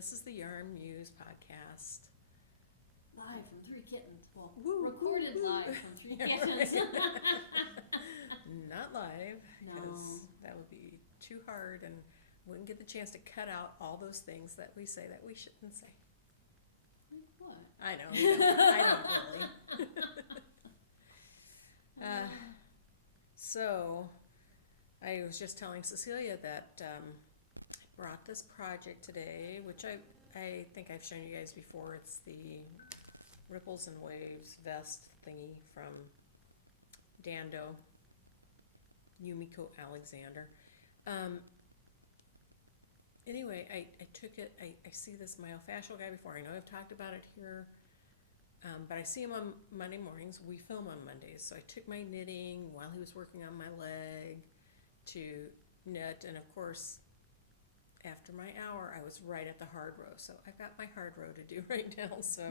this is the Yarn Mews podcast. Live from Three Kittens. Well, Woo, recorded woo, woo. live from Three Yeah, Kittens. Not live, No. because that would be too hard and wouldn't get the chance to cut out all those things that we say that we shouldn't say. What? I know, I don't really. So, I was just telling Cecilia that I brought this project today, which I think I've shown you guys before. It's the Ripples and Waves vest thingy from Dando, Yumiko Alexander. Anyway, I took it, I see this myofascial guy before. I know I've talked about it here, but I see him on Monday mornings. We film on Mondays, so I took my knitting while he was working on my leg to knit, and of course, after my hour, I was right at the hard row. So I've got my hard row to do right now, so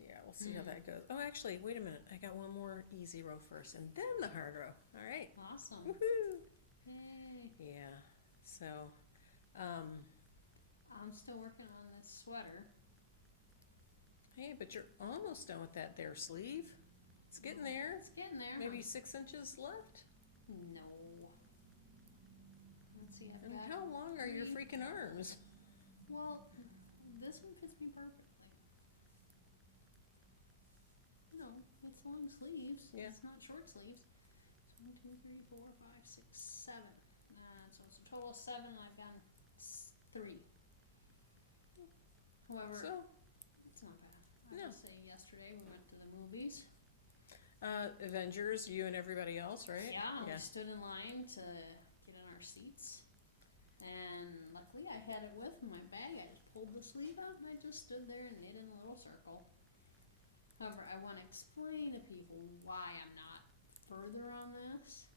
yeah, we'll see how that goes. Oh, actually, wait a minute. I got one more easy row first, and then the hard row. All right. Awesome. Woohoo! Yay. Yeah. So, I'm still working on this sweater. hey, but you're almost done with that there sleeve. It's getting there. It's getting there. Maybe 6 inches left. No. Let's see. And how long are your freaking arms? Well, this one fits me perfectly. You know, it's long sleeves. Yeah. It's not short sleeves. 1, 2, 3, 4, 5, 6, 7. So it's a total of 7, and I've got 3. However, So, it's not bad. No. I will say yesterday we went to the movies. Avengers, you and everybody else, right? Yeah, we stood in line to get in our seats. And luckily I had it with my bag. I just pulled the sleeve out and I just stood there and knit in a little circle. However, I want to explain to people why I'm not further on this.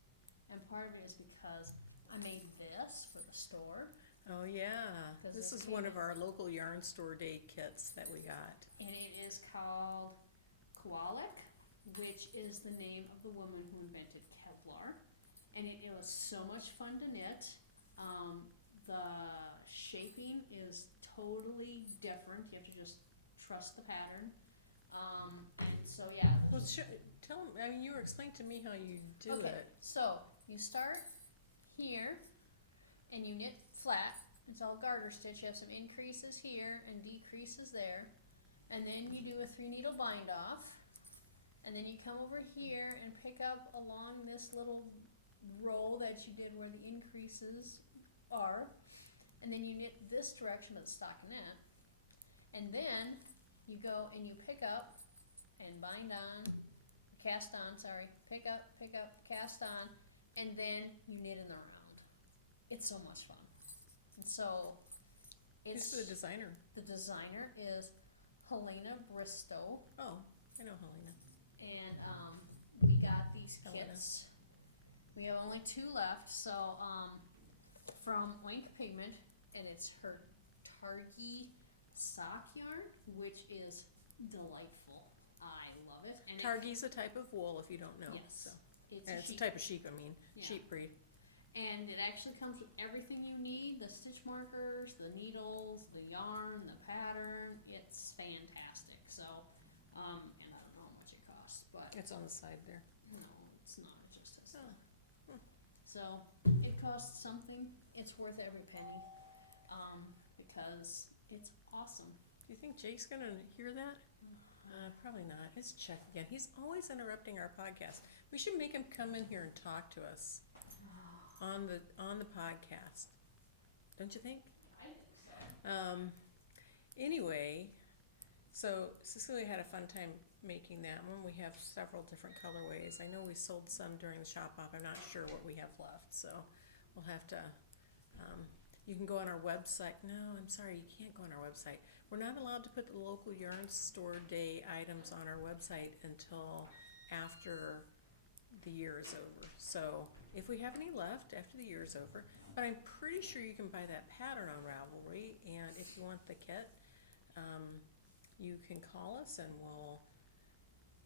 And part of it is because I made this for the store. Oh yeah, 'Cause this it's is one of our local yarn store day kits that we got. And it is called Kowalik, which is the name of the woman who invented Kevlar. And it was so much fun to knit. The shaping is totally different. You have to just trust the pattern. And so yeah. Well, tell them. I mean, you were explaining to me how you do it. So you start here, and you knit flat. It's all garter stitch. You have some increases here and decreases there, and then you do a 3 needle bind off, and then you come over here and pick up along this little row that you did where the increases are, and then you knit this direction of the stockinette, and then you go and you pick up and bind on, cast on, sorry, pick up, cast on, and then you knit in the round. It's so much fun. And so Who's the designer? The designer is Helena Bristow, Oh, I know Helena. and we got these Helena. kits. We have only 2 left, so from Oink Pigment, and it's her Targi sock yarn, which is delightful. I love it. And Targi's a type of wool, if you don't know. Yes, So. it's And a it's a sheep. type of sheep, I mean, Yeah. sheep breed. And it actually comes with everything you need, the stitch markers, the needles, the yarn, the pattern. It's fantastic. So, and I don't know how much it costs, but It's on the side there. no, it's not. It just says Oh. that. So, it costs something. It's worth every penny, because it's awesome. Do you think Jake's gonna hear that? Probably not. It's Chuck again. He's always interrupting our podcast. We should make him come in here and talk to us on the podcast. Don't you think? I think so. Anyway, so Cecilia had a fun time making that one. We have several different colorways. I know we sold some during the shop off. I'm not sure what we have left, so we'll have to. You can go on our website. No, I'm sorry, you can't go on our website. We're not allowed to put the local yarn store day items on our website until after the year is over. So if we have any left after the year is over, but I'm pretty sure you can buy that pattern on Ravelry, and if you want the kit, you can call us and we'll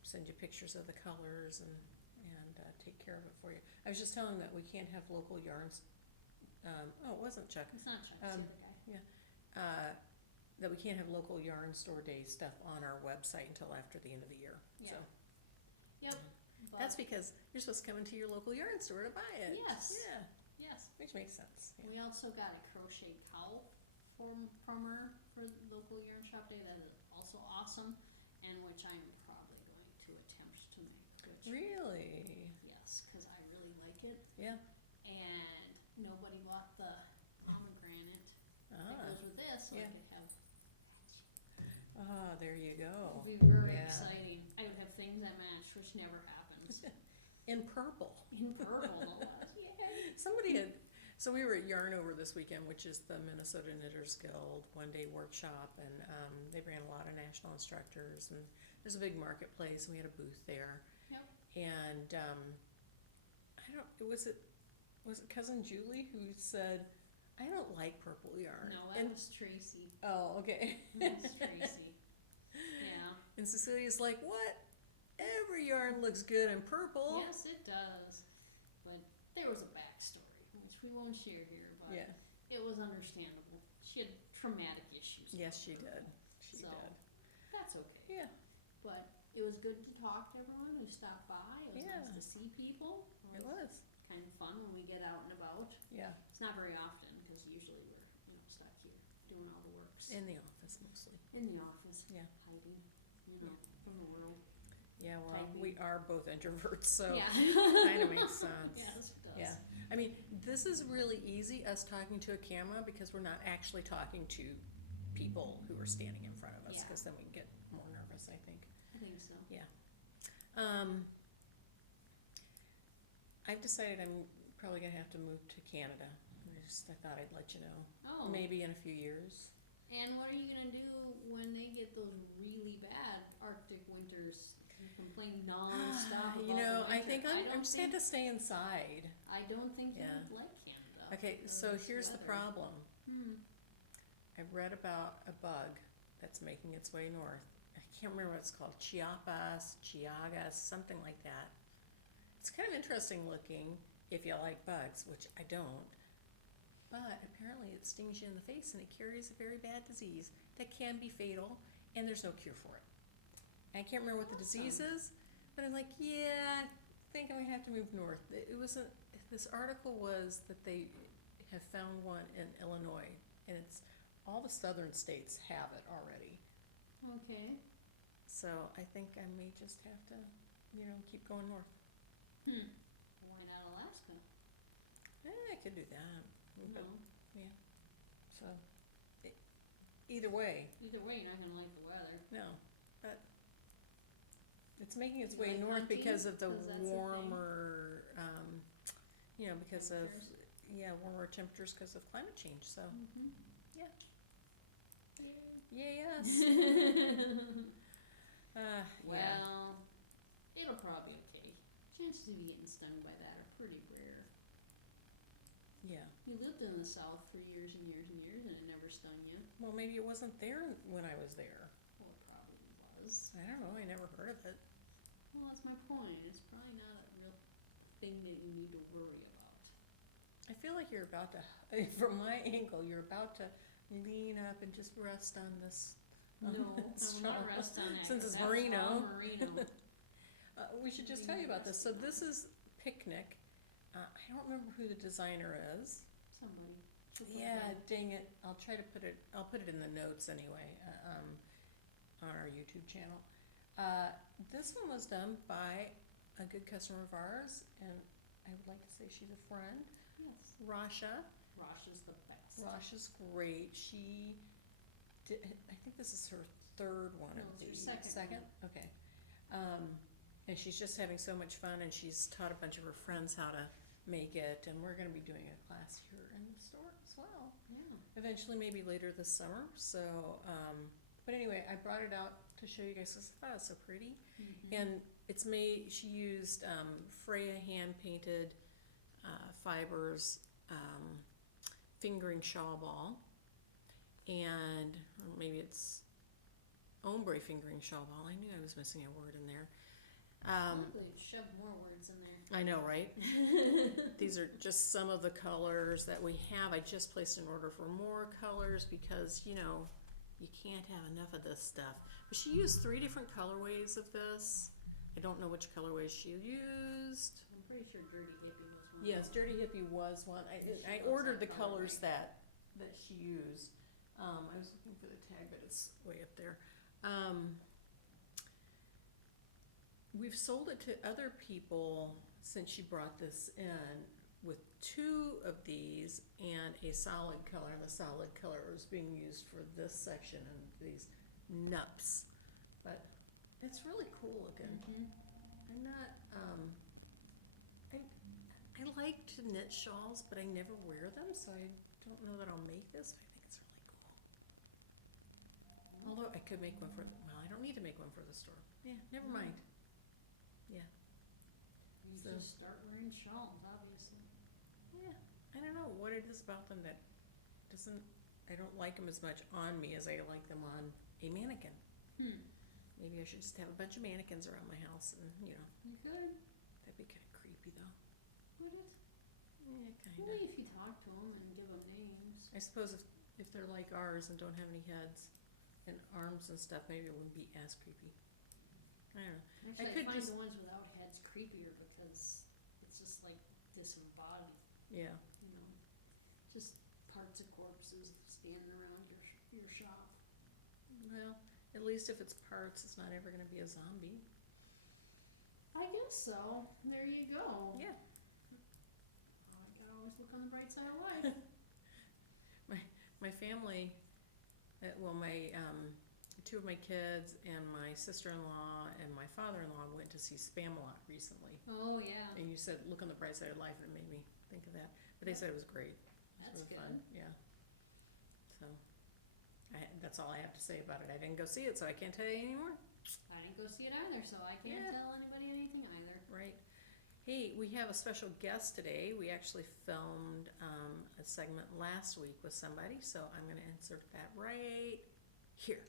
send you pictures of the colors and take care of it for you. I was just telling that we can't have local yarns. Oh, it wasn't Chuck. It's not Chuck, it's the other guy. that we can't have local yarn store day stuff on our website until after the end of the year, so. Yep. That's because you're supposed to come into your local yarn store to buy it. Yes. Yeah, Yes. which makes sense, yeah. We also got a crochet cowl from her for local yarn shop day. That is also awesome, and which I'm probably going to attempt to make. Which, Really? yes, because I really like it. Yeah. And nobody bought the pomegranate that Ah, goes with this, so yeah. I could have. there you go. It'd be very Yeah. exciting. I would have things that match, which never happens. In purple. In purple, no less. Yay! Somebody had, so we were at Yarn Over this weekend, which is the Minnesota Knitters Guild one-day workshop, and they ran a lot of national instructors, and there's a big marketplace, and we had a booth there. Yep. And I don't, was it Cousin Julie who said, I don't like purple yarn? No, that was Tracy. Oh, okay. That was Tracy. Yeah. And Cecilia's like, what? Every yarn looks good in purple. Yes, it does. But there was a backstory, which we won't share here, but Yeah. it was understandable. She had traumatic issues. Yes, she did. She So, did. that's okay. Yeah. But it was good to talk to everyone who stopped by. It was Yeah. nice to see people. It was. Kind of fun when we get out and about. Yeah. It's not very often because usually we're stuck here doing all the works In the office mostly. in the office, Yeah. hiding, from the world. Yeah, well, Typing. we are both introverts, so Yeah. kind of makes sense. Yes, it does. Yeah. I mean, this is really easy, us talking to a camera, because we're not actually talking to people who are standing in front of us, Yeah. because then we get more nervous, I think. I think so. I've decided I'm probably gonna have to move to Canada. I thought I'd let you know. Oh. Maybe in a few years. And what are you gonna do when they get those really bad Arctic winters? You complain nonstop about You know, the I winter. think I'm don't just think, gonna have to stay inside. I don't think Yeah. you would like Canada. Okay, for so this here's the weather. problem. Hmm. I read about a bug that's making its way north. I can't remember what it's called. Chiagas, something like that. It's kind of interesting looking if you like bugs, which I don't. But apparently it stings you in the face and it carries a very bad disease that can be fatal, and there's no cure for it. I can't remember what the disease is, but I'm like, yeah, I think I'm gonna have to move north. It wasn't, this article was that they have found one in Illinois, and it's, all the southern states have it already. Okay. So I think I may just have to, keep going north. Why not Alaska? I could do that. No. But, yeah. So, either way, Either way, you're not gonna like the weather. no. But it's making its You way like north hunting? because of the 'Cause that's the thing. warmer, because of, Temperatures. warmer temperatures because of climate change. So, Mm-hmm. yeah. Yay. Yes. Yeah. Well, it'll probably be okay. Chances of you getting stung by that are pretty rare. Yeah. You lived in the South for years and years and years, and it never stung you. Well, maybe it wasn't there when I was there. Well, it probably was. I don't know. I never heard of it. Well, that's my point. It's probably not a real thing that you need to worry about. I feel like you're about to, from my angle, you're about to lean up and just rest on this. No, I will not rest on that. Since 'cause it's that's merino. all merino. We should just tell you about this. So this is Picnic. I don't remember who the designer is. Somebody. She'll put Yeah, it dang it. I'll put it in the notes anyway, on our YouTube channel. This one was done by a good customer of ours, and I would like to say she's a friend. in. Yes. Rasha. Rosh is the best. Rasha's great. She did, I think this is her third one No, of it's her these. second one. Okay. And she's just having so much fun, and she's taught a bunch of her friends how to make it, and we're gonna be doing a class here in the store as well. Yeah. Eventually, maybe later this summer. So, but anyway, I brought it out to show you guys because I thought it was so pretty. Mm-hmm. And it's made, she used Freya hand-painted fibers, fingering shawl ball, and or maybe it's ombre fingering shawl ball. I knew I was missing a word in there. Luckily, shove more words in there. I know, right? These are just some of the colors that we have. I just placed an order for more colors because, you know, you can't have enough of this stuff. But she used 3 different colorways of this. I don't know which colorways she used. I'm pretty sure Dirty Hippie was one. Yes, Dirty Hippie was one. I ordered the colors that she used. I was looking for the tag, but it's way up there. We've sold it to other people since she brought this in with 2 of these and a solid color. And the solid color was being used for this section and these nups. But it's really cool looking. I'm not, I like to knit shawls, but I never wear them, so I don't know that I'll make this. I think it's really cool. Although I could make one for, well, I don't need to make one for the store. Yeah, never mind. Yeah. You So- just start wearing shawls, obviously. Yeah, I don't know what it is about them that doesn't, I don't like them as much on me as I like them on a mannequin. Maybe I should just have a bunch of mannequins around my house and, you know, You could. that'd be kind of creepy though. Would it? Yeah, kind Only of. if you talk to them and give them names. I suppose if they're like ours and don't have any heads and arms and stuff, maybe it wouldn't be as creepy. I don't know. Actually, I could find just- the ones without heads creepier because it's just like disembodied, Yeah. you know, just parts of corpses standing around your shop. Well, at least if it's parts, it's not ever going to be a zombie. I guess so. There you go. Yeah. I gotta always look on the bright side of life. My family, well, my 2 of my kids and my sister-in-law and my father-in-law went to see Spamalot recently. Oh yeah, And you said, look on the bright side of life, and it made me think of that. But they said it was great. It that's was good. really fun. Yeah. So, that's all I have to say about it. I didn't go see it, so I can't tell you anymore. I didn't go see it either, so I can't Yeah. tell anybody anything either. Right. Hey, we have a special guest today. We actually filmed a segment last week with somebody, so I'm going to insert that right here.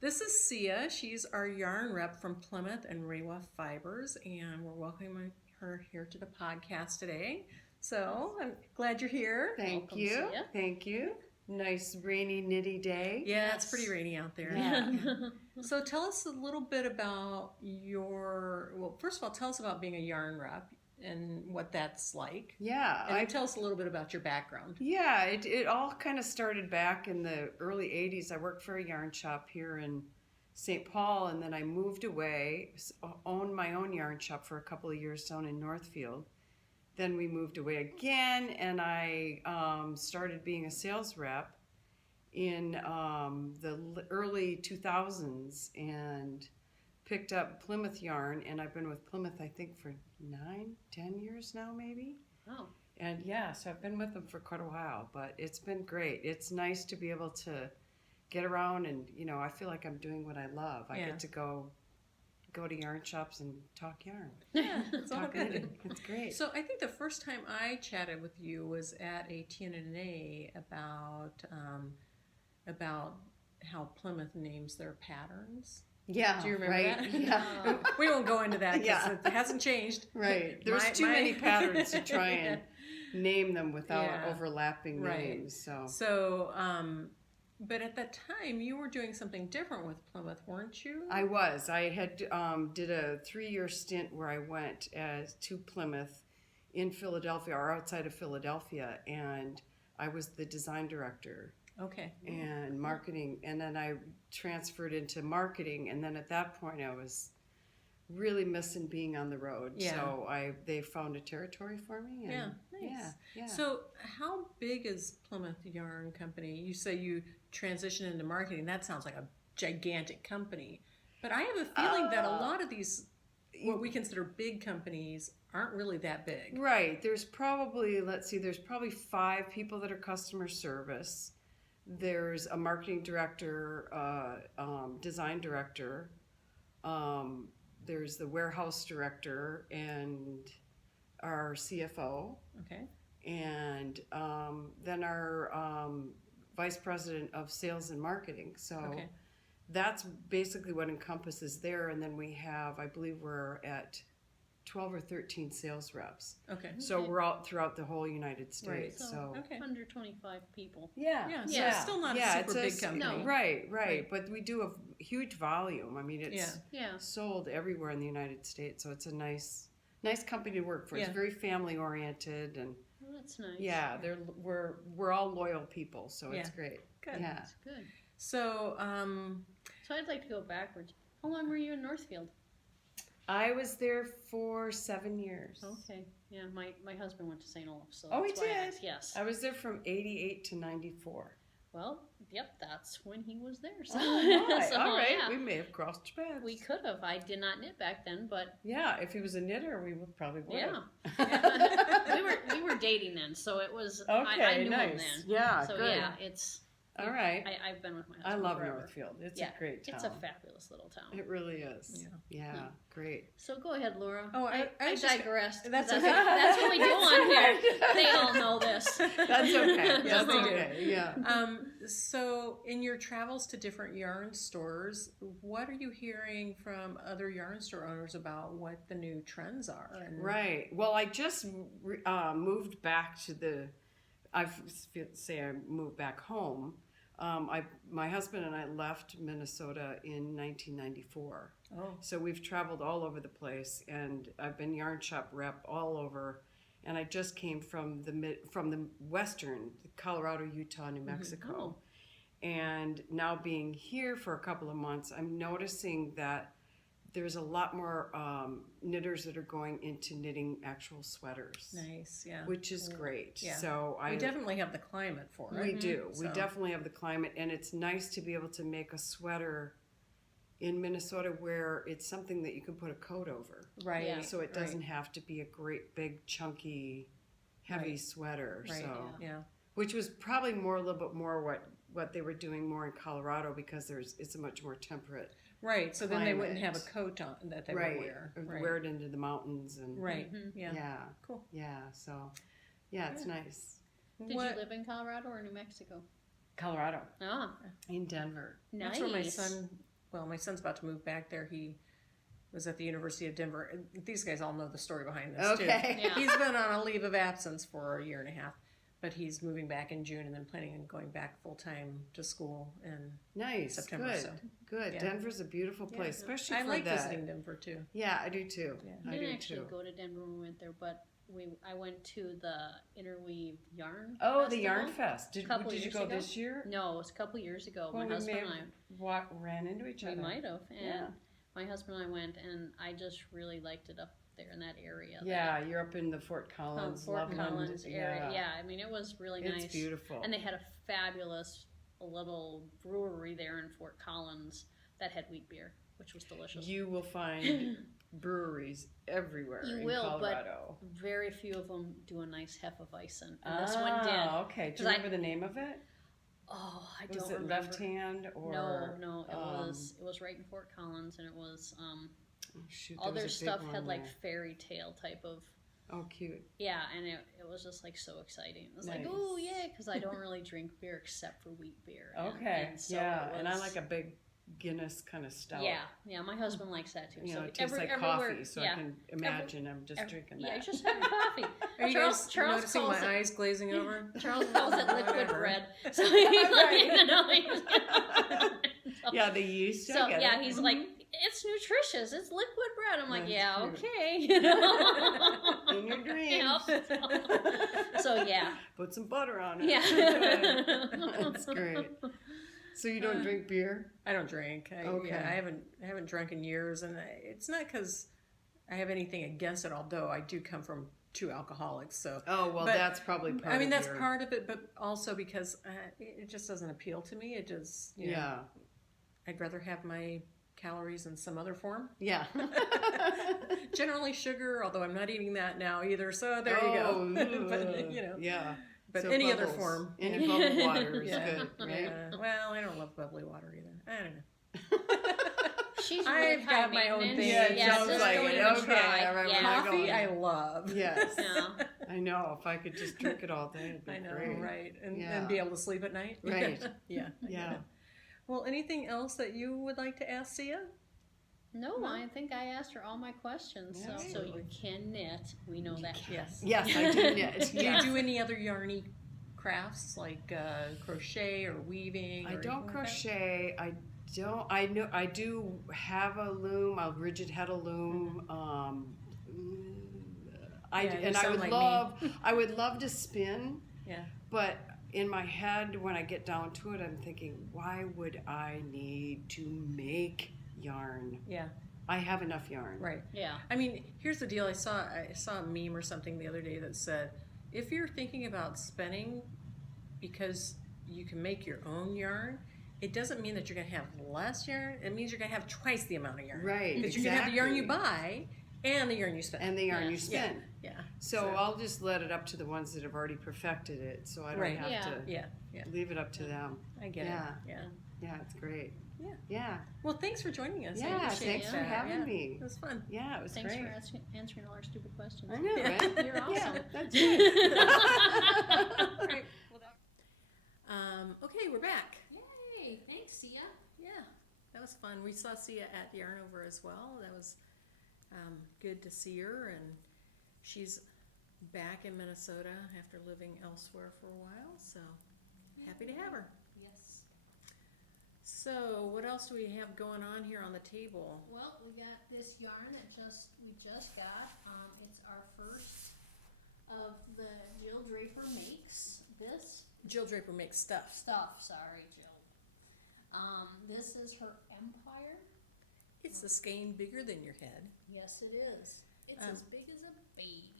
This is Sia. She's our yarn rep from Plymouth and Rewa Fibers, and we're welcoming her here to the podcast today. So I'm glad you're here. Thank Welcome, you. Sia. Thank you. Nice rainy, nitty day. Yeah, it's pretty rainy out there. Yeah. So tell us a little bit about well, first of all, tell us about being a yarn rep and what that's like. Yeah. And tell us a little bit about your background. Yeah, it all kind of started back in the early 80s. I worked for a yarn shop here in St. Paul, and then I moved away, owned my own yarn shop for a couple of years down in Northfield. Then we moved away again, and I started being a sales rep in the early 2000s and picked up Plymouth Yarn, and I've been with Plymouth, I think, for 9-10 years now, maybe. Oh, And yeah, so I've been with them for quite a while, but it's been great. It's nice to be able to get around and, you know, I feel like I'm doing what I love. I Yeah. get to go to yarn shops and talk yarn. Yeah, it's all Talk good. knitting. It's great. So I think the first time I chatted with you was at a TNA about how Plymouth names their patterns. Yeah. Do you remember right? that? Yeah. We won't go into that because Yeah. it hasn't changed. Right. There's My- too my- many patterns to try and name them without Yeah. overlapping Right. names. So So, but at that time you were doing something different with Plymouth, weren't you? I was. I had did a 3-year stint where I went to Plymouth in Philadelphia or outside of Philadelphia, and I was the design director Okay. and marketing, and then I transferred into marketing, and then at that point I was really missing being on the road. Yeah. So they found a territory for me. And Yeah, nice. Yeah. So, how big is Plymouth Yarn Company? You say you transitioned into marketing. That sounds like a gigantic company. But I have a feeling that a lot of these, what we consider big companies, aren't really that big. Right. There's probably, there's probably 5 people that are customer service. There's a marketing director, design director. There's the warehouse director and our CFO. Okay. And then our vice president of sales and marketing. So Okay. that's basically what encompasses there. And then we have, I believe we're at 12 or 13 sales reps. Okay. So we're out throughout the whole United States. Right. So Okay. Under 25 people. yeah, Yeah, so Yeah. it's still not a it's super big company. No. Right. Right. But we do a huge volume. I mean, it's Yeah. sold everywhere in the United States. So it's a nice company to work for. Yeah. It's very family oriented, and Well, that's nice. yeah, we're all loyal people. So it's Yeah. great. Good. Yeah. That's good. So, So I'd like to go backwards. How long were you in Northfield? I was there for 7 years. Okay. Yeah, my husband went to St. Olaf, so Oh, he that's why I did? asked. Yes. I was there from 88 to 94. Well, yep, that's when he was there. So, Oh, my. so, All right. yeah. We may have crossed paths. We could have. I did not knit back then, but Yeah, if he was a knitter, we would probably would yeah, have. we were dating then, so it was. Okay, I knew nice. him then. Yeah, So good. yeah, it's. All right. I've been with my I husband love forever. Northfield. It's Yeah, a great town. It's a fabulous little town. It really is. Yeah, great. So go ahead, Laura. Oh, I was just- digressed. that's That's, okay. that's what we do on here. They all know this. That's okay. Yes, That's they do. okay. Yeah. So in your travels to different yarn stores, what are you hearing from other yarn store owners about what the new trends are? And Right. Well, I just moved back to I moved back home. My husband and I left Minnesota in 1994. Oh, So we've traveled all over the place, and I've been yarn shop rep all over. And I just came from the western, Colorado, Utah, New Mexico. And now being here for a couple of months, I'm noticing that there's a lot more knitters that are going into knitting actual sweaters, nice. Yeah. which is great. Yeah. So We definitely have the climate for it. we do. We So- definitely have the climate, and it's nice to be able to make a sweater in Minnesota where it's something that you can put a coat over. Right. Yeah. So it doesn't have to be a great big chunky heavy Right. sweater. Right. So Yeah. which was probably a little bit more what they were doing more in Colorado, because it's a much more temperate. Right. So then they wouldn't have a Climate. coat on that they Right. would wear. Or Right. wear it into the mountains and Right. Mhm. Yeah. yeah. Cool. Yeah. So yeah, it's nice. Did What- you live in Colorado or New Mexico? Colorado. Ah, In Denver. nice. That's where my son's about to move back there. He was at the University of Denver. And these guys all know the story behind this too. Okay. Yeah. He's been on a leave of absence for a year and a half, but he's moving back in June and then planning on going back full time to school. And Nice. September, Good. so. Good. Yeah. Denver's a beautiful place, especially I for like that. visiting Denver too. Yeah, I do too. Yeah. I I didn't do actually too. go to Denver when we went there, but I went to the Interweave Yarn. Oh, the Festival. Yarn Fest. Did Couple you years go ago? this year? No, it was a couple years ago. Well, my we husband may and I. have ran into each We other. might have, and Yeah. my husband and I went, and I just really liked it up there in that area. Yeah, you're up in the Fort Collins, Fort Loveland Collins area. Yeah. Yeah, I mean it was really nice. It's beautiful. And they had a fabulous little brewery there in Fort Collins that had wheat beer, which was delicious. You will find breweries everywhere You in will, Colorado. but very few of them do a nice Hefeweizen, and this one did. Okay. Do 'Cause you remember the name of it? Oh, I Was don't it remember. Left Hand or No, it was right in Fort Collins, and it was oh, shoot, all there their was a big stuff one had like there. fairy tale type of. Oh, cute. Yeah, and it was just like so exciting. It was like, Nice. oh yeah, because I don't really drink beer except for wheat beer. Okay. and so yeah, it and I was- like a big Guinness kind of stout. Yeah, my husband likes that too. You so know, it tastes like everywhere, coffee, so yeah, I can imagine I'm just drinking that. Yeah, just having coffee. Are you Charles- guys Charles noticing calls my it- eyes glazing over? Charles calls it liquid Whatever. bread. So he's like, you know, Yeah, the yeast. I So get yeah, it. he's like, it's nutritious. It's liquid bread. I'm like, That's yeah, cute. okay. You know? In your dreams. Yep. So yeah. Put some butter on it. Yeah. That's great. So you don't drink beer? I don't drink. Okay. Yeah, I haven't drunk in years, and it's not because I have anything against it. Although I do come from two alcoholics, so. Oh well, But, that's probably part. I mean, of that's your, part of it, but also because it just doesn't appeal to me. It just, you know, Yeah, I'd rather have my calories in some other form. yeah. Generally sugar, although I'm not eating that now either. So there you go. But you know, Yeah. but So any other bubbles. form. Any bubble water is Yeah. good, right? Yeah. Well, I don't love bubbly water either. I don't know. She's I've really high got my own maintenance. thing. Yeah, it Yeah, sounds just like don't it. even Okay, try. all right, we're Yeah. not Coffee, going. I love. Yes. Yeah. I know. If I could just drink it all day, it'd be I know, great. right? And Yeah. be able to sleep at night. Right. Yeah. I get Yeah. it. Well, anything else that you would like to ask Sia? No, No? I think I asked her all my questions. Yeah, So absolutely. you can knit. We know that. Yes. Yes, I do knit. Do you Yes. do any other yarny crafts like crochet or weaving? I or don't anything like that? crochet. I don't. I know. I do have a loom, a rigid head loom. I Yeah, do, you and I sound would like love. me. I would love to spin, Yeah. but in my head, when I get down to it, I'm thinking, why would I need to make yarn? Yeah. I have enough yarn. Right. Yeah. I mean, here's the deal. I saw a meme or something the other day that said, if you're thinking about spinning because you can make your own yarn, it doesn't mean that you're going to have less yarn. It means you're going to have twice the amount of yarn. Right. Because you can have the yarn you exactly. buy and the yarn you spin. And the yarn you Yes. spin. Yeah. So I'll just let it up to the ones that have already perfected it, so I don't Right. have Yeah. to Yeah. leave it up to them. I get Yeah. it. Yeah. Yeah, it's great. Yeah. Yeah. Well, thanks for joining us. I Yeah, appreciate thanks for that. having Yeah. me. It was fun. Yeah, it was Thanks great. for answering all our stupid questions. I know, Yeah. right? You're awesome. Yeah, that's it. Great. Okay, we're back. Yay! Thanks, Sia. Yeah, that was fun. We saw Sia at Yarnover as well. That was good to see her, and she's back in Minnesota after living elsewhere for a while, so happy to have her. Yes. So what else do we have going on here on the table? Well, we got this yarn that we just got. It's our first of the Jill Draper makes this Jill Draper makes stuff. stuff. Sorry, Jill. This is her Empire. It's the skein bigger than your head. Yes, it is. It's as big as a baby.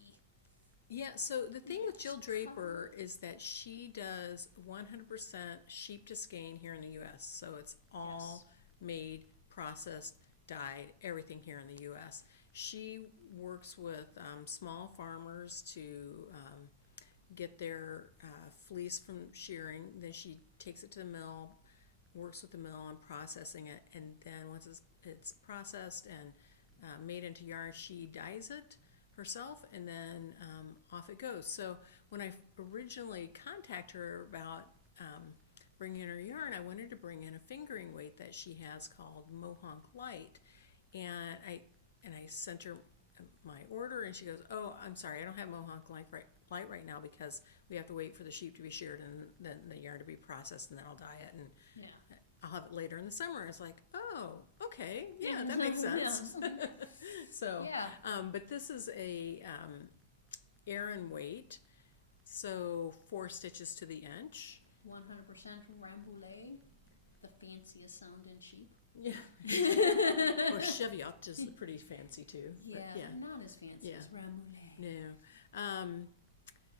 Yeah, so the thing with Jill Draper is that she does 100% sheep to skein here in the U.S. So it's all made, processed, dyed, everything here in the U.S. She works with small farmers to get their fleece from shearing. Then she takes it to the mill, works with the mill on processing it, and then once it's processed and made into yarn, she dyes it herself, and then off it goes. So when I originally contacted her about bringing in her yarn, I wanted to bring in a fingering weight that she has called Mohawk Light, and I sent her my order, and she goes, "Oh, I'm sorry, I don't have Mohawk Light right now because we have to wait for the sheep to be sheared and then the yarn to be processed, and then I'll dye it, and I'll have it later in the summer." It's like, oh, okay, yeah, that makes sense. So, but this is a Aran weight, so 4 stitches to the inch. 100% Rambouillet, the fanciest sound in sheep. Yeah. Or Cheviot is pretty fancy too. Yeah, But not as fancy as Rambouillet. No.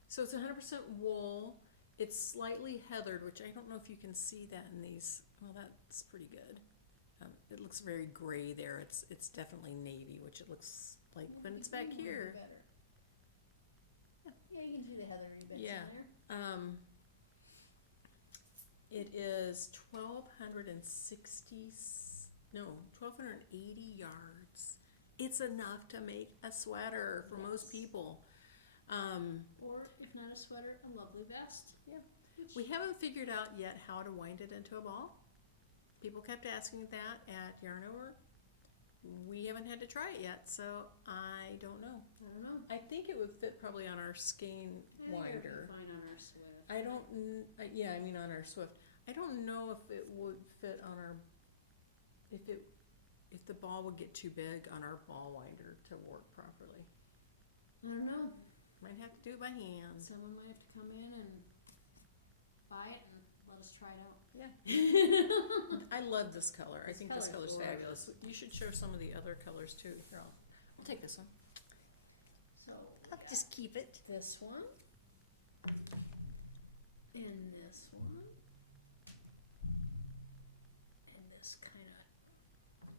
So it's 100% wool. It's slightly heathered, which I don't know if you can see that in these. Well, that's pretty good. It looks very gray there. It's definitely navy, which it looks like when it's back here. Yeah, you can see the heathery bits Yeah. in there. It is 1,280 yards. It's enough to make a sweater for most people. Or, if not a sweater, a lovely vest. Yeah. We haven't figured out yet how to wind it into a ball. People kept asking that at Yarnover. We haven't had to try it yet, so I don't know. I think it would fit probably on our skein winder. Fine on our sweater. I don't, yeah, I mean on our Swift. I don't know if it would fit on our, if the ball would get too big on our ball winder to work properly. I don't know. Might have to do it by hand. Someone might have to come in and buy it and let us try it out. Yeah. I love this color. I This think this color's color's fabulous. You should show some of the other colors too. Here, I'll take this one. So, I'll just keep it. this one. And this one. And this kind of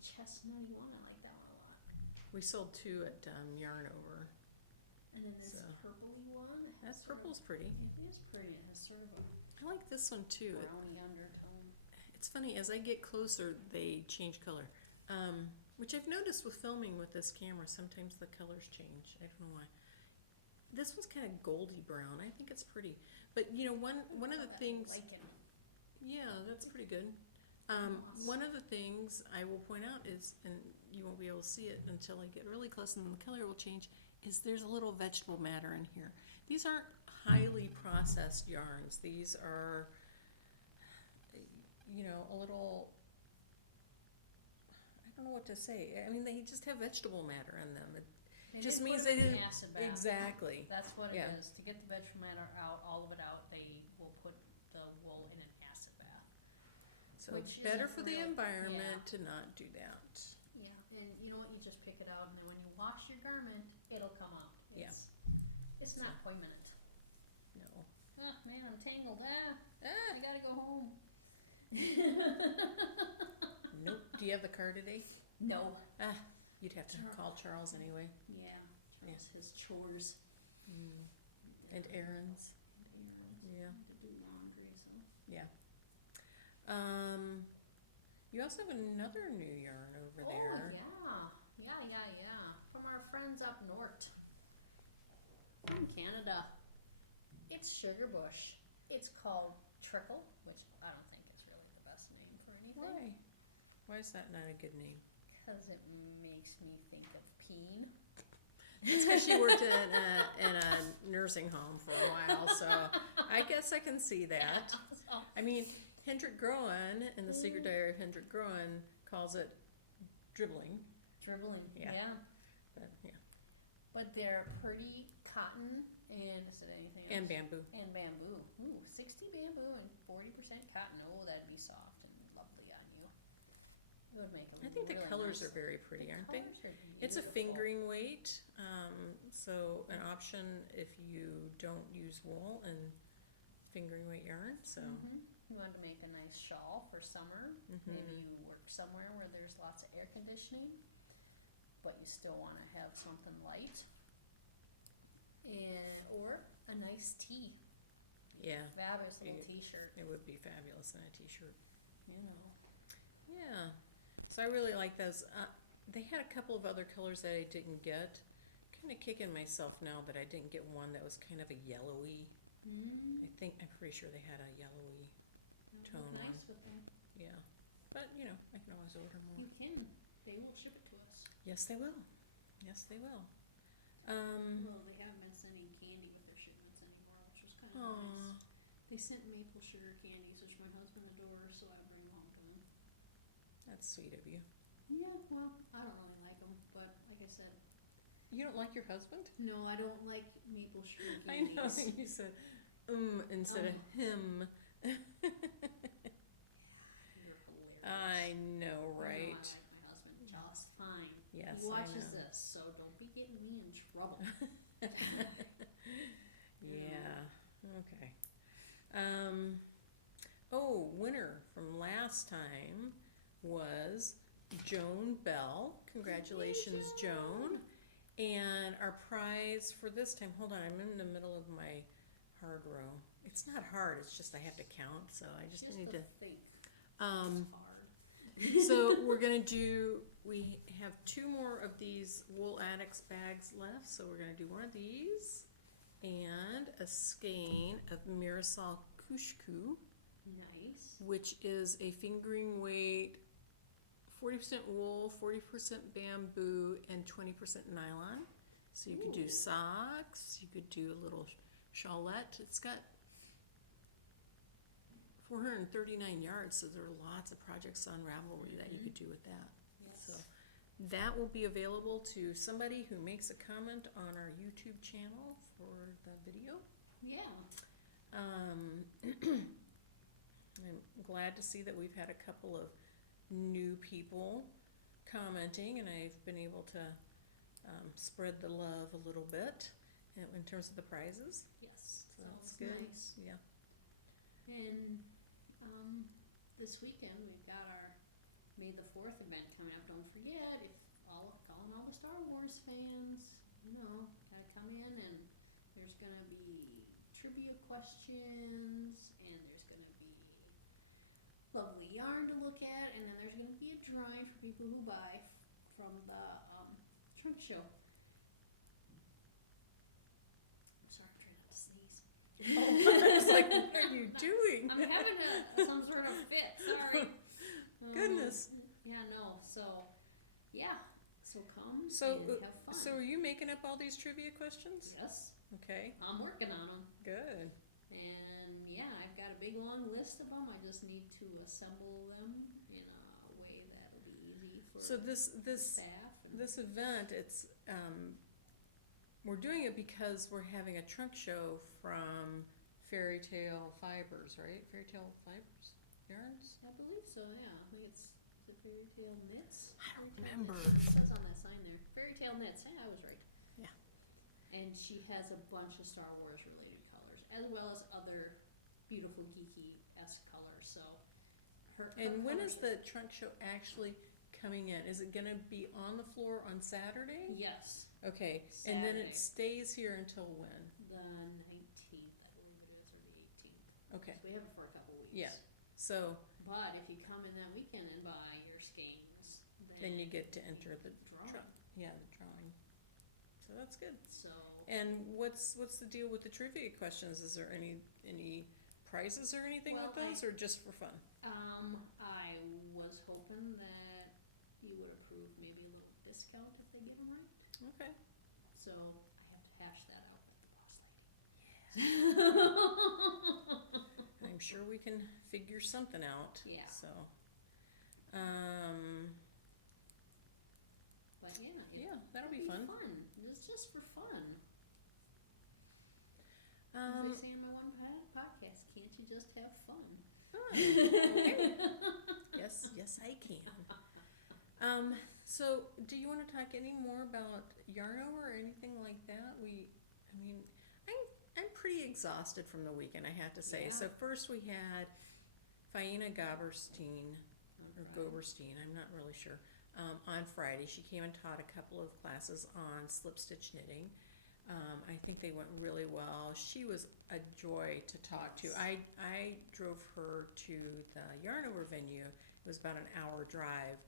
chestnutty one. I like that one a lot. We sold 2 at Yarnover. And then this So. purpley one. It has That sort of- purple's pretty. It is pretty. It has sort of a I like this one too. browny undertone. It's funny, as I get closer, they change color. Which I've noticed with filming with this camera, sometimes the colors change. I don't know why. This one's kind of goldy brown. I think it's pretty. But you know, one of the things, Lichen. yeah, that's pretty good. One of the things I will point out is, and you won't be able to see it until I get really close and then the color will change, is there's a little vegetable matter in here. These aren't highly processed yarns. These are, you know, a little, I don't know what to say. I mean, they just have vegetable matter in them. It just didn't means put they it in didn't, acid bath. exactly. That's what Yeah. it is. To get the vegetable matter out, all of it out, they will put the wool in an acid bath. So Which better isn't for the real- environment to not do that. Yeah, and you know what? You just pick it out, and then when you wash your garment, it'll come up. Yeah. It's not permanent. No. Oh man, I'm tangled. Ah, Ah, I gotta go home. nope. Do you have the car today? No. Ah, you'd have to call Charles anyway. Yeah. Charles, his chores. Mm. And errands. Yeah. To do laundry, so. Yeah. You also have another new yarn over there. Oh, yeah. From our friends up north. From Canada. It's Sugar Bush. It's called Trickle, which I don't think is really the best name for anything. Why? Why is that not a good name? Because it makes me think of peen. It's because she worked in a nursing home for a while, so I guess I can see that. I mean, Hendrik Groen in The Secret Diary of Hendrik Groen calls it dribbling, Dribbling, Yeah. yeah. but yeah, But they're pretty cotton and is it anything else? and bamboo. And bamboo. Ooh, 60 bamboo and 40% cotton. Oh, that'd be soft and lovely on you. It would make a I think the really colors nice. are very pretty, The aren't they? colors are It's a beautiful. fingering weight, so an option if you don't use wool and fingering weight yarn. So You wanted to make a nice shawl for summer. Maybe you work somewhere where there's lots of air conditioning, but you still want to have something light, and or a nice tee, yeah, fabulous little Yeah. T-shirt. it would be fabulous in a t-shirt. You know, Yeah, so I really like those. They had a couple of other colors that I didn't get. Kind of kicking myself now that I didn't get one that was kind of a yellowy. I'm pretty sure they had a yellowy. It'd Tone look on. nice with them. Yeah, but you know, I can always order more. You can. They will ship it to us. Yes, they will. Yes, they will. Well, they haven't been sending candy with their shipments anymore, which was kind of Aw, nice. They sent maple sugar candies, which my husband adores, so I bring home to him. that's sweet of you. Yeah, well, I don't really like them, but like I said, You don't like your husband? no, I don't like maple sugar I candies. know you said instead of him. You're hilarious. I know, I right? like my husband just fine. Yes, He watches I know. this, so don't be getting me in trouble. Yeah. Okay. Oh, winner from last time was Joan Bell. Congratulations, Joan. And our prize for this time, hold on, I'm in the middle of my hard row. It's not hard, it's just I have to count, so I just need to. think. Um, It's hard. so we're gonna do, we have two more of these Wool Addicts bags left, so we're gonna do one of these and a skein of Mirasol Kushku, Nice. which is a fingering weight 40% wool, 40% bamboo, and 20% nylon. So you could do Ooh. socks, you could do a little shawlette. It's got 439 yards, so there are lots of projects on Ravelry that you could do with that. Yes. So that will be available to somebody who makes a comment on our YouTube channel for the video. Yeah. I'm glad to see that we've had a couple of new people commenting, and I've been able to spread the love a little bit in terms of the prizes. Yes. So that's it's good. Nice. Yeah. And this weekend we've got our May the 4th event coming up. Don't forget, if calling all the Star Wars fans, gotta come in, and there's gonna be trivia questions, and there's gonna be lovely yarn to look at, and then there's gonna be a drawing for people who buy from the trunk show. I'm sorry, I'm trying not to sneeze. Oh, I was like, what are you doing? I'm having some sort of fit. Sorry. Goodness. Yeah, no, so, yeah, so come So, and have fun. so are you making up all these trivia questions? Yes, Okay, I'm working on them. good. And yeah, I've got a big long list of them. I just need to assemble them in a way that will be easy for So the this staff. And this event, it's we're doing it because we're having a trunk show from Fairy Tale Fibers, right? Fairy Tale Fibers yarns. I believe so. Yeah, I think it's the Fairy Tale Knits. I don't Fairy Tale remember. Knits. It says on that sign there, Fairy Tale Knits. Yeah, I was right. Yeah. And she has a bunch of Star Wars related colors, as well as other beautiful geeky-esque colors. So her. And when is colors- the trunk show actually coming in? Is it gonna be on the floor on Saturday? Yes, Okay, and then it Saturday. stays here until when? the 19th, I believe it is, or the 18th. Okay, So we have it for a couple weeks. Yeah. so But if you come in that weekend and buy your skeins, then you get to enter the drawing. yeah, the drawing. So that's good. So And what's the deal with the trivia questions? Is there any prizes or anything with Well, those, or just for fun? I was hoping that you would approve maybe a little discount if they give them right. Okay. So I have to hash that out with the boss lady. I'm sure we can figure something out. Yeah. So, But yeah, yeah, that'll be it'll fun. It's just for fun. As Um, they say in my one podcast, can't you just have fun? okay. Yes, I can. So do you want to talk any more about Yarno or anything like that? I'm pretty exhausted from the weekend, I have to say. Yeah. So first we had Faina Goberstein, or Goberstein, I'm not really sure, on Friday. She came and taught a couple of classes on slip stitch knitting. I think they went really well. She was a joy to talk to. I drove her to the Yarnover venue. It was about an hour drive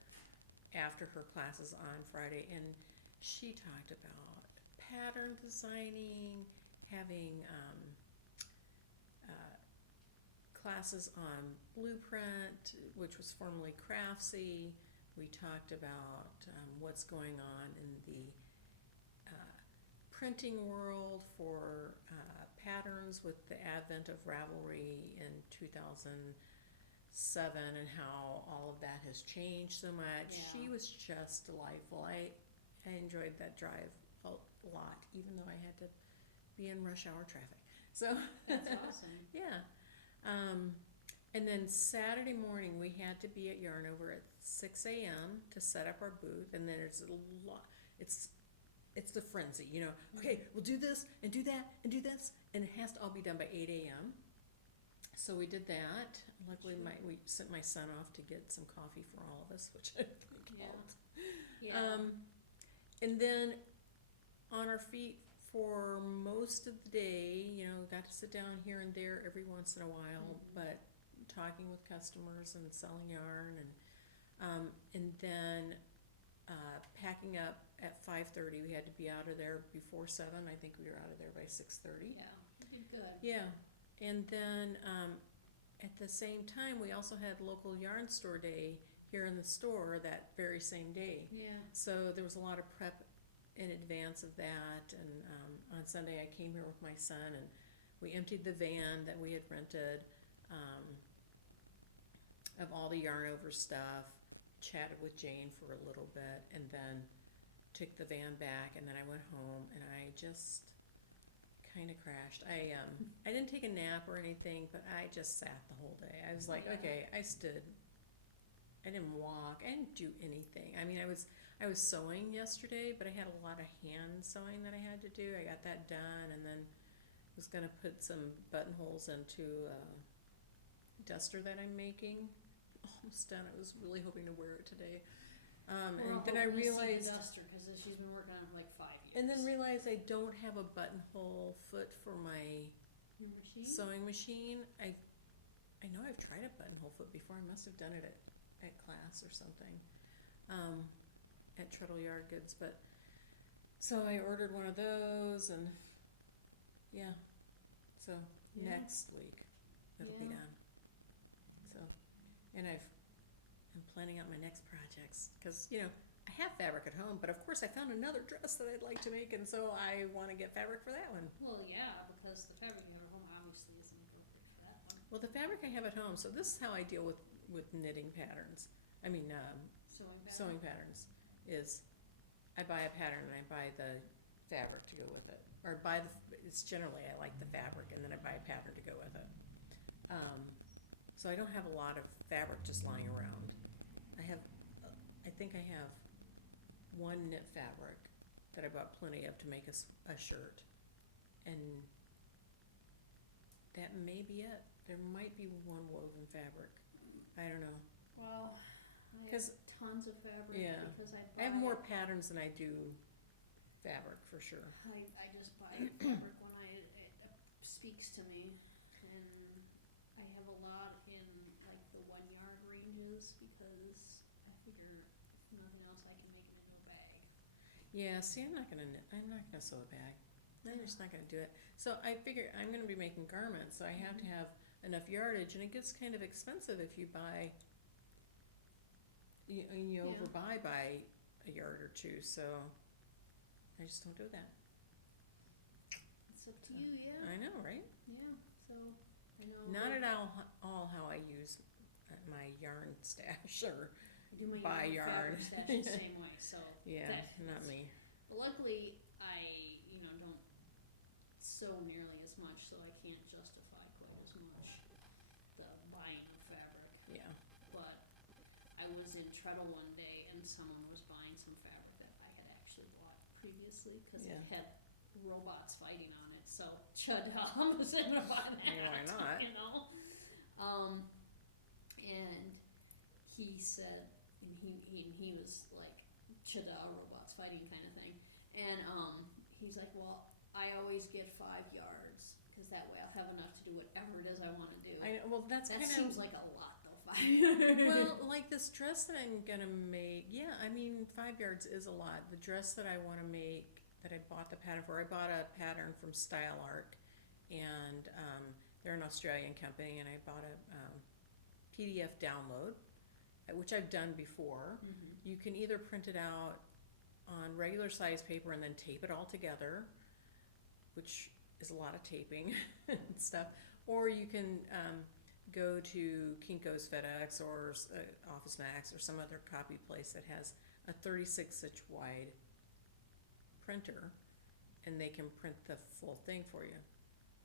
after her classes on Friday, and she talked about pattern designing, having classes on Blueprint, which was formerly Craftsy. We talked about what's going on in the printing world for patterns with the advent of Ravelry in 2007 and how all of that has changed so much. Yeah. She was just delightful. I enjoyed that drive a lot, even though I had to be in rush hour traffic. So That's awesome. yeah. And then Saturday morning we had to be at Yarnover at 6 a.m. to set up our booth, and then it's a lot. It's the frenzy, you know. Okay, we'll do this and do that and do this, and it has to all be done by 8 a.m. So we did that. Luckily, we sent my son off to get some coffee for all of us, which I think Yeah. helped. Yeah. And then on our feet for most of the day, you know, got to sit down here and there every once in a while, but talking with customers and selling yarn, and then packing up at 5:30. We had to be out of there before 7. I think we were out of there by 6:30. Yeah, you did good. Yeah, and then at the same time, we also had local yarn store day here in the store that very same day. Yeah. So there was a lot of prep in advance of that, and on Sunday I came here with my son, and we emptied the van that we had rented of all the yarn over stuff, chatted with Jane for a little bit, and then took the van back, and then I went home, and I just kind of crashed. I didn't take a nap or anything, but I just sat the whole day. I was like, Yeah. okay, I stood. I didn't walk. I didn't do anything. I mean, I was sewing yesterday, but I had a lot of hand sewing that I had to do. I got that done, and then was gonna put some buttonholes into a duster that I'm making. Almost done. I was really hoping to wear it today. And then I realized, because she's been working on it for like 5 years. and then realized I don't have a buttonhole foot for my Your machine? sewing machine. I know I've tried a buttonhole foot before. I must have done it at class or something, at Treadle Yard Goods. But so I ordered one of those, and yeah, so Yeah. next week it'll be Yeah. done. So, and I've I'm planning out my next projects because, you know, I have fabric at home, but of course I found another dress that I'd like to make, and so I want to get fabric for that one. Well, yeah, because the fabric you have at home obviously isn't appropriate for that one. Well, the fabric I have at home, so this is how I deal with knitting patterns. I mean, sewing patterns is I buy a pattern and I buy the fabric to go with it, or it's generally I like the fabric and then I buy a pattern to go with it. So I don't have a lot of fabric just lying around. I think I have one knit fabric that I bought plenty of to make a shirt, and that may be it. There might be one woven fabric. I don't know. Well, I 'Cause- have tons of fabric Yeah. because I have more patterns than I do fabric for sure. I just buy fabric when it speaks to me, and I have a lot in like the 1 yard ranges because I figure if nothing else I can make it into a bag. Yeah, see, I'm not gonna sew a bag. I'm just not gonna do it. So I figure I'm gonna be making garments, so I have to have enough yardage, and it gets kind of expensive if you buy, you Yeah. overbuy by a yard or two, so I just don't do that. It's up to you, yeah. I know, right? Yeah, so I know. Not at all how I use my yarn stash, or, I do my buy yarn yarn. fabric stash the same way, so. yeah, not that's- me. But luckily, I, don't sew nearly as much, so I can't justify quite as much the buying of fabric. Yeah, But I was in Treadle one day and someone was buying some fabric that I had actually bought previously because Yeah. it had robots fighting on it. So Chud was in to buy that. Yeah, why not? And he said, and he was like Chada robots fighting kind of thing. And he's like, well, I always get 5 yards because that way I'll have enough to do whatever it is I want to do. I know. Well, that's That kind seems of like a lot though, 5 yards. well, like this dress that I'm gonna make. Yeah, I mean, 5 yards is a lot. The dress that I want to make, that I bought the pattern for, I bought a pattern from Style Arc, and they're an Australian company, and I bought a PDF download, which I've done before. Mhm. You can either print it out on regular size paper and then tape it all together, which is a lot of taping and stuff, or you can go to Kinko's, FedEx, or Office Max, or some other copy place that has a 36-inch wide printer, and they can print the full thing for you.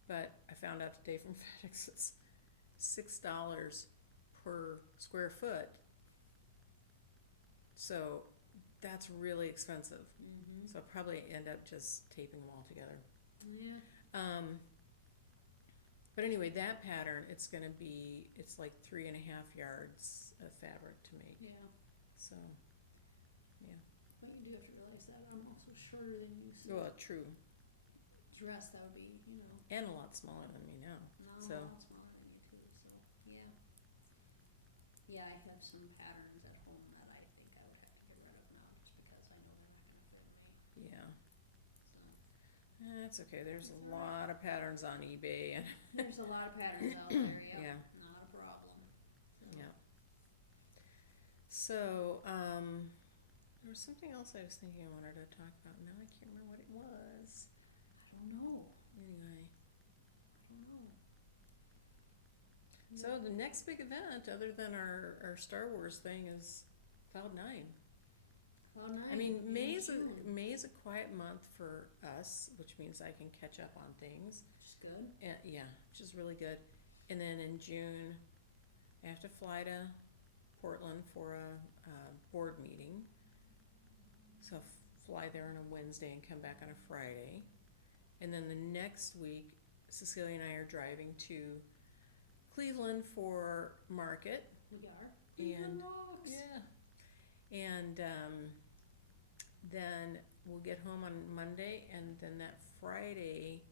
But I found out today from FedEx it's $6 per square foot, so that's really expensive. Mhm. So I'll probably end up just taping them all together. Yeah. But anyway, that pattern, it's like 3.5 yards of fabric to make. Yeah. So, But you do have to realize that I'm also shorter than you, so well, true, dress that would be, and a lot smaller than me now. not So- a lot smaller than you too, so, yeah. Yeah, I have some patterns at home that I think I would have to get rid of now just because I know they're not gonna fit me, Yeah, so. that's okay. There's a lot of patterns on eBay, and There's a lot of patterns out there, yeah, Yeah. not a problem. So, yeah. So, there was something else I was thinking I wanted to talk about. Now I can't remember what it was. I don't know, Anyway, I don't know. so the next big event, other than our Star Wars thing, is Cloud9. Cloud nine. I mean, in May is June, a quiet month for us, which means I can catch up on things. which is good. Yeah, which is really good. And then in June, I have to fly to Portland for a board meeting. So I'll fly there on a Wednesday and come back on a Friday. And then the next week, Cecilia and I are driving to Cleveland for market. We are. And- Rocks. Yeah. And then we'll get home on Monday, and then that Friday,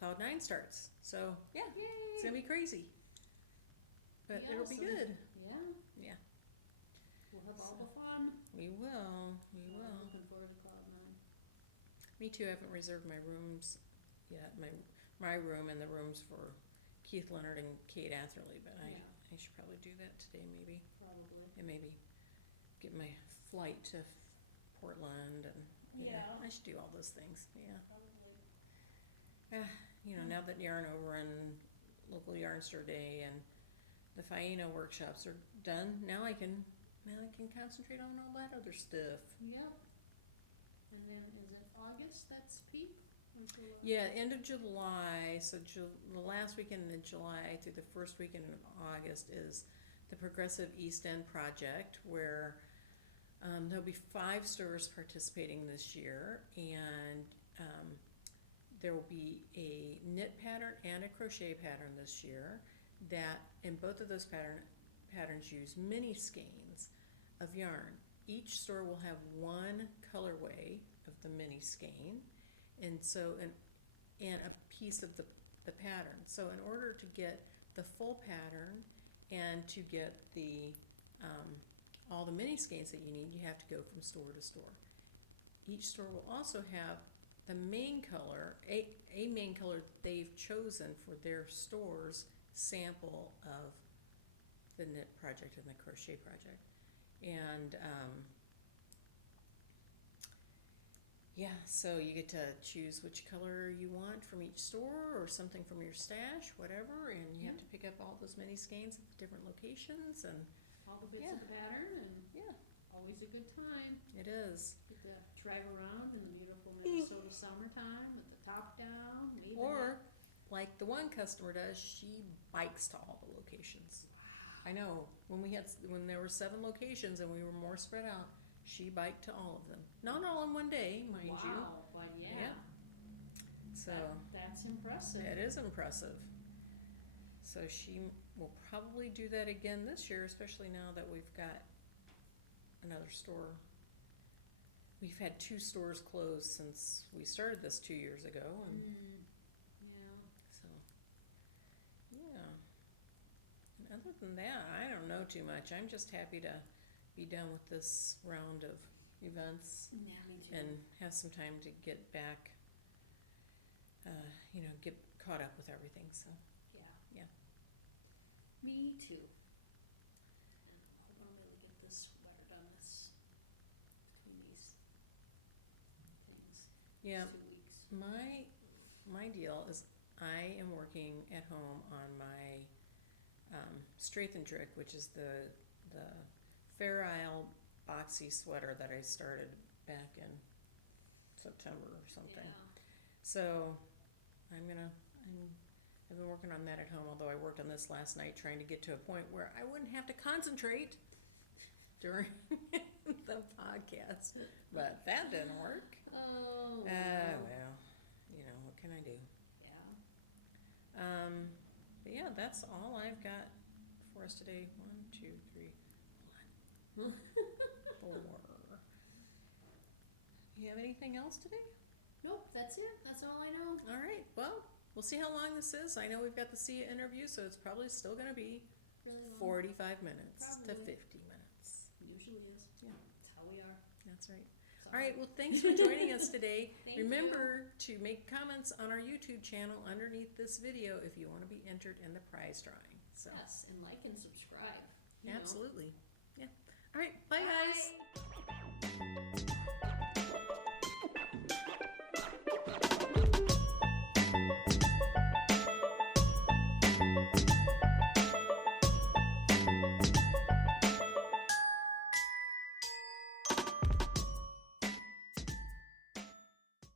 Cloud9 starts. So yeah, Yay. it's gonna be crazy, but it'll be Awesome. good. Yeah. Yeah. We'll have all the fun. We will. I'm looking forward to Cloud nine. Me too. I haven't reserved my rooms yet. My room and the rooms for Keith Leonard and Kate Atherley, but I I should probably do that today, maybe. Probably. And maybe get my flight to Portland and, Yeah. I should do all those things, yeah. Probably. You know, now that Yarn Over and local Yarn Store Day and the Faena workshops are done, now I can concentrate on all that other stuff. Yep. And then is it August, that's PEEP? Or July? Yeah, end of July, so the last weekend in July through the first weekend of August is the Progressive East End Project, where there'll be 5 stores participating this year, and there will be a knit pattern and a crochet pattern this year that, in both of those patterns use mini skeins of yarn. Each store will have one colorway of the mini skein, and so and a piece of the pattern. So in order to get the full pattern and to get the all the mini skeins that you need, you have to go from store to store. Each store will also have the main color, a main color that they've chosen for their store's sample of the knit project and the crochet project. And yeah, so you get to choose which color you want from each store or something from your stash, whatever, and you have to pick up all those mini skeins at the different locations, and All the bits of the pattern, and yeah, always a good time. it is. Get to drive around in the beautiful Minnesota summertime with the top down, maybe. Or, like the one customer does, she bikes to all the locations. I know, when there were 7 locations and we were more spread out, she biked to all of them. Not all in one day, mind you. Wow, but yeah. So That's impressive. it is impressive. So she will probably do that again this year, especially now that we've got another store. We've had 2 stores closed since we started this 2 years ago, and Yeah. so yeah. And other than that, I don't know too much. I'm just happy to be done with this round of events Yeah, me too. and have some time to get back, get caught up with everything. So Yeah. Yeah. Me too. And I hope I'm able to get this sweater done between these things. yeah, 2 weeks. my deal is I am working at home on my Straith and Trick, which is the Fair Isle boxy sweater that I started back in September or something. Yeah. So I've been working on that at home, although I worked on this last night trying to get to a point where I wouldn't have to concentrate during the podcast, but that didn't work. Oh. Well, what can I do? Yeah. But yeah, that's all I've got for us today. 1, 2, 3, 4. You have anything else today? Nope, that's it. That's all I know. All right, well, we'll see how long this is. I know we've got the Sia interview, so it's probably still going to be Really long. 45 minutes to Probably. 50 minutes. Usually is. Yeah. That's how we are. That's right. So. All right, well, thanks for joining us today. Thank Remember to make comments on our YouTube channel underneath this video if you want to be entered in the prize drawing. So, Yes, and like and subscribe. you know. absolutely. Yeah. All right, bye guys. Bye.